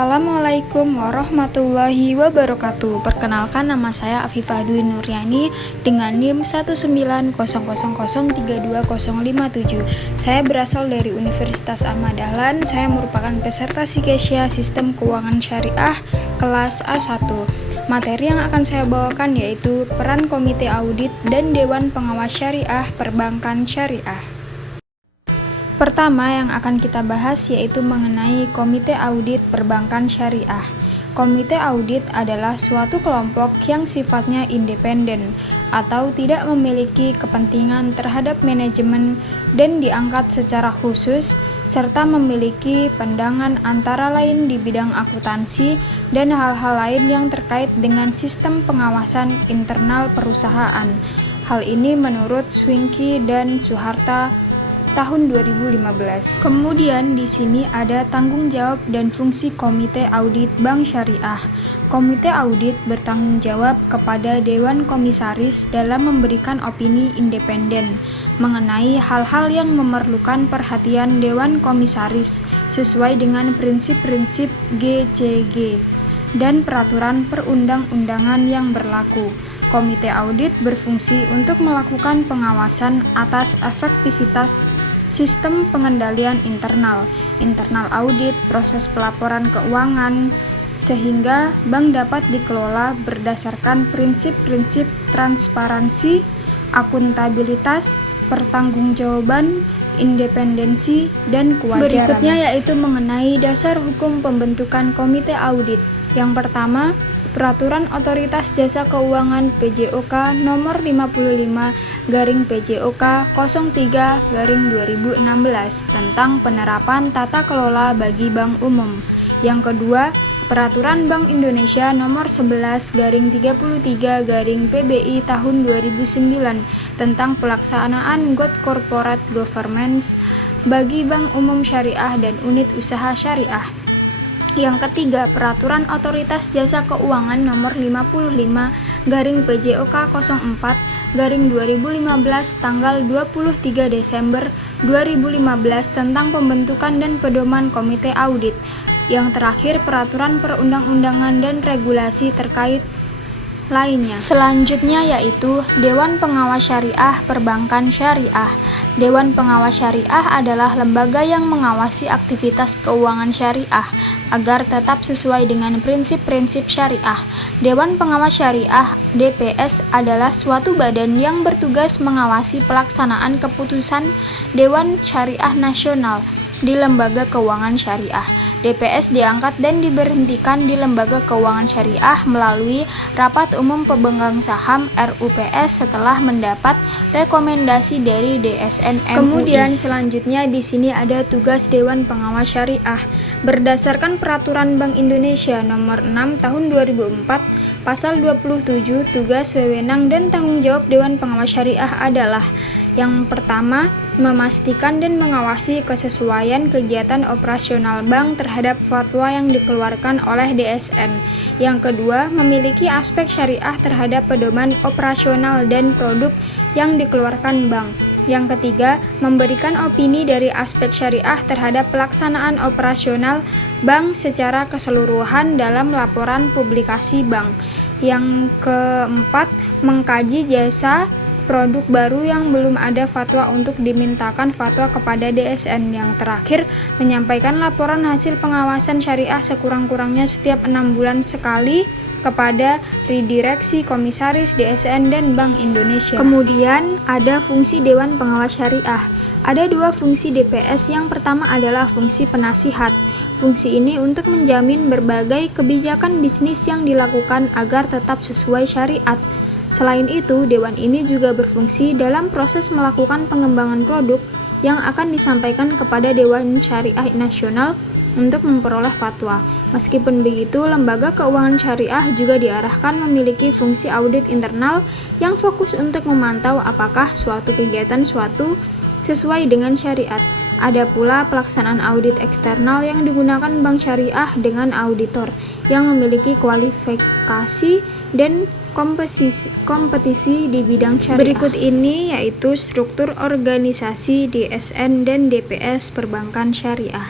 Assalamualaikum warahmatullahi wabarakatuh. Perkenalkan, nama saya Afifah Dwi Nuryani dengan NIM 19000320057. Saya berasal dari Universitas Ahmad Dahlan. Saya merupakan peserta Sikesya Sistem Keuangan Syariah kelas A1. Materi yang akan saya bawakan yaitu peran Komite Audit dan Dewan Pengawas Syariah Perbankan Syariah. Pertama yang akan kita bahas yaitu mengenai Komite Audit Perbankan Syariah. Komite Audit adalah suatu kelompok yang sifatnya independen atau tidak memiliki kepentingan terhadap manajemen dan diangkat secara khusus serta memiliki pandangan antara lain di bidang akuntansi dan hal-hal lain yang terkait dengan sistem pengawasan internal perusahaan. Hal ini menurut Swinky dan Suharta tahun 2015. Kemudian di sini ada tanggung jawab dan fungsi Komite Audit Bank Syariah. Komite Audit bertanggung jawab kepada Dewan Komisaris dalam memberikan opini independen mengenai hal-hal yang memerlukan perhatian Dewan Komisaris sesuai dengan prinsip-prinsip GCG dan peraturan perundang-undangan yang berlaku. Komite Audit berfungsi untuk melakukan pengawasan atas efektivitas sistem pengendalian internal audit, proses pelaporan keuangan, sehingga bank dapat dikelola berdasarkan prinsip-prinsip transparansi, akuntabilitas, pertanggungjawaban, independensi, dan kewajaran. Berikutnya yaitu mengenai dasar hukum pembentukan Komite Audit. Yang pertama, Peraturan Otoritas Jasa Keuangan PJOK Nomor 55/PJOK 03/2016 tentang penerapan tata kelola bagi bank umum. Yang kedua, Peraturan Bank Indonesia Nomor 11/33/PBI Tahun 2009 tentang pelaksanaan Good Corporate Governance bagi bank umum syariah dan unit usaha syariah. Yang ketiga, Peraturan Otoritas Jasa Keuangan Nomor 55/PJOK 04/2015 tanggal 23 Desember 2015 tentang pembentukan dan pedoman Komite Audit. Yang terakhir, Peraturan Perundang-undangan dan regulasi terkait lainnya. Selanjutnya yaitu Dewan Pengawas Syariah Perbankan Syariah. Dewan Pengawas Syariah adalah lembaga yang mengawasi aktivitas keuangan syariah agar tetap sesuai dengan prinsip-prinsip syariah. Dewan Pengawas Syariah (DPS) adalah suatu badan yang bertugas mengawasi pelaksanaan keputusan Dewan Syariah Nasional di lembaga keuangan syariah. DPS diangkat dan diberhentikan di lembaga keuangan syariah melalui Rapat Umum Pemegang Saham RUPS setelah mendapat rekomendasi dari DSN MUI. Kemudian selanjutnya di sini ada tugas Dewan Pengawas Syariah. Berdasarkan Peraturan Bank Indonesia Nomor 6 Tahun 2004, Pasal 27, tugas, wewenang, dan tanggung jawab Dewan Pengawas Syariah adalah: yang pertama, memastikan dan mengawasi kesesuaian kegiatan operasional bank terhadap fatwa yang dikeluarkan oleh DSN. Yang kedua, memiliki aspek syariah terhadap pedoman operasional dan produk yang dikeluarkan bank. Yang ketiga, memberikan opini dari aspek syariah terhadap pelaksanaan operasional bank secara keseluruhan dalam laporan publikasi bank. Yang keempat, mengkaji jasa produk baru yang belum ada fatwa untuk dimintakan fatwa kepada DSN. Yang terakhir, menyampaikan laporan hasil pengawasan syariah sekurang-kurangnya setiap 6 bulan sekali kepada Direksi Komisaris DSN dan Bank Indonesia. Kemudian ada fungsi Dewan Pengawas Syariah. Ada dua fungsi DPS. Yang pertama adalah fungsi penasihat. Fungsi ini untuk menjamin berbagai kebijakan bisnis yang dilakukan agar tetap sesuai syariat. Selain itu, dewan ini juga berfungsi dalam proses melakukan pengembangan produk yang akan disampaikan kepada Dewan Syariah Nasional untuk memperoleh fatwa. Meskipun begitu, lembaga keuangan syariah juga diarahkan memiliki fungsi audit internal yang fokus untuk memantau apakah suatu kegiatan sesuai dengan syariat. Ada pula pelaksanaan audit eksternal yang digunakan bank syariah dengan auditor yang memiliki kualifikasi dan kompetisi di bidang syariah. Berikut ini yaitu struktur organisasi DSN dan DPS Perbankan Syariah.